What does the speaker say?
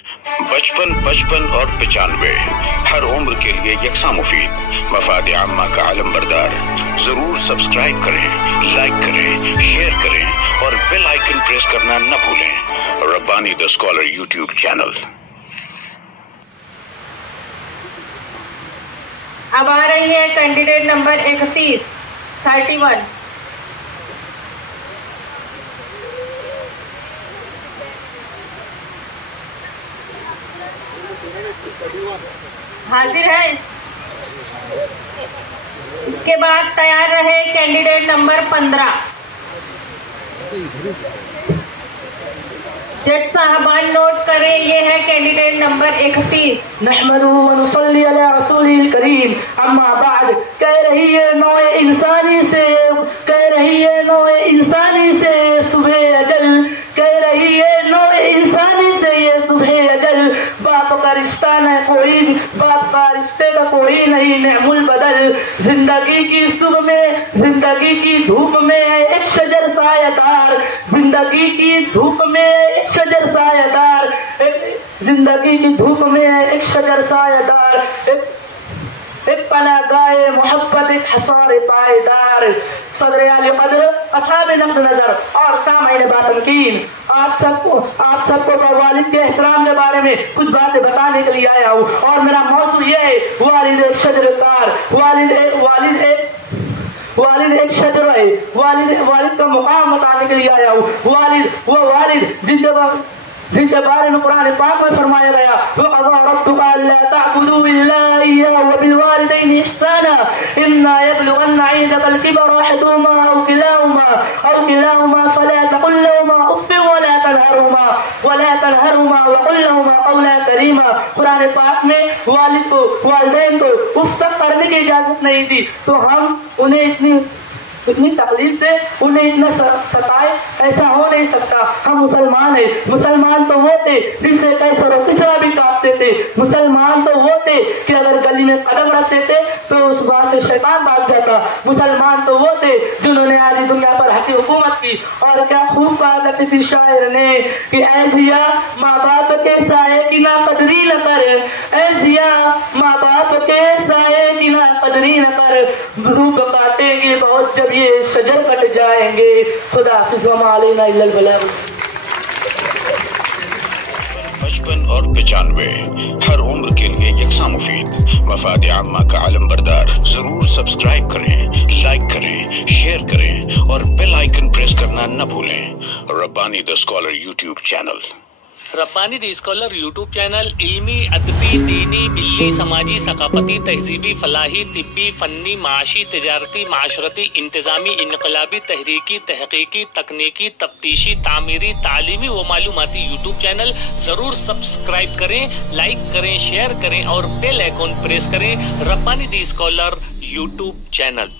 55, 55 और 95 हर उम्र के लिए यकसा मुफीद, मफाद आम्मा का आलम बरदार। जरूर सब्सक्राइब करें, लाइक करें, शेयर करें और बेल आइकन प्रेस करना न भूलें। Rabbani the scholar YouTube channel. अब आ रही है कैंडिडेट नंबर 31 31। हाजिर है। इसके बाद तैयार रहे कैंडिडेट नंबर 15। जज साहबान नोट करें, ये है कैंडिडेट नंबर 31। नहमदुहु व नुसल्ली अला रसूलिल करीम, अम्मा बाद। कह रही है नौए इंसानी से सुबह अजल, कह रही है नौए इंसानी से ये सुबह अजल। बाप का रिश्ता न कोई, बाप का रिश्ते का कोई नहीं नेमुल बदल। जिंदगी की सुबह में, जिंदगी की धूप में एक शजर सायादार, जिंदगी की धूप में एक शजर सायादार, जिंदगी की धूप में एक शजर सायादार, एक पनागाए मोहब्बत, एक हसार पायदार। सदर आली कदर, असहाब नक़्द नजर और सामईन बातनकीन, आप सबको वालिद के एहतराम के बारे में कुछ बातें बताने के लिए आया हूँ। और मेरा मौजू ये है, वालिद एक शजरदार, वालिद एक शजर है, वालिद का मुकाम बताने के लिए आया हूँ। वो वालिद जिनके बारे में कुरान पाक में फरमाया गया, वक़ज़ा रब्बुका अल्ला तअबुदू इल्ला इय्याहु व बिल वालिदैनि इहसाना इम्मा यबलुगन्ना इंदकल किबरा अहदुहुमा अव किलाहुमा फला तक़ुल लहुमा उफ़्फ़िन वला तनहरुमा व क़ुल लहुमा क़ौलन करीमा। कुरान पाक में वालिदैन को उफ़ तक करने की इजाजत नहीं थी, तो हम उन्हें इतनी तकलीफ दे, उन्हें इतना सताए, ऐसा हो नहीं सकता। हम मुसलमान हैं। मुसलमान तो वो थे जिनसे कैसर और किसरा भी कांपते थे। मुसलमान तो वो थे कि अगर गली में कदम रखते थे तो उस बात से शैतान भाग जाता। मुसलमान तो वो थे जिन्होंने आधी दुनिया पर हकी हुकूमत की। और क्या खूब कहा था किसी शायर ने कि ऐ जिया माँ बाप के साए की ना कदरी न कर, ऐ जिया माँ बाप के साए की ना कदरी न कर, धूप काटेंगे बहुत जब ये शजर कट जाएंगे। खुदा हाफिज़ व मा अलैना इल्लल बलाग। 55 और 95 हर उम्र के लिए यकसा मुफीद, मफाद आम्मा का आलम बरदार। जरूर सब्सक्राइब करें, लाइक करें, शेयर करें और बेल आइकन प्रेस करना न भूलें। Rabbani the scholar YouTube channel. Rabbani the scholar YouTube channel इल्मी, अदबी, दीनी, मिल्ली, समाजी, सकाफती, तहजीबी, फलाही, तिब्बी, फन्नी, माशी, तिजारती, माशरती, इंतजामी, इनकलाबी, तहरीकी, तहकीकी, तकनीकी, तफ्तीशी, तामीरी, तालीमी व मालूमाती यूट्यूब चैनल। जरूर सब्सक्राइब करें, लाइक करें, शेयर करें और बेल आइकन प्रेस करें। Rabbani the scholar YouTube channel.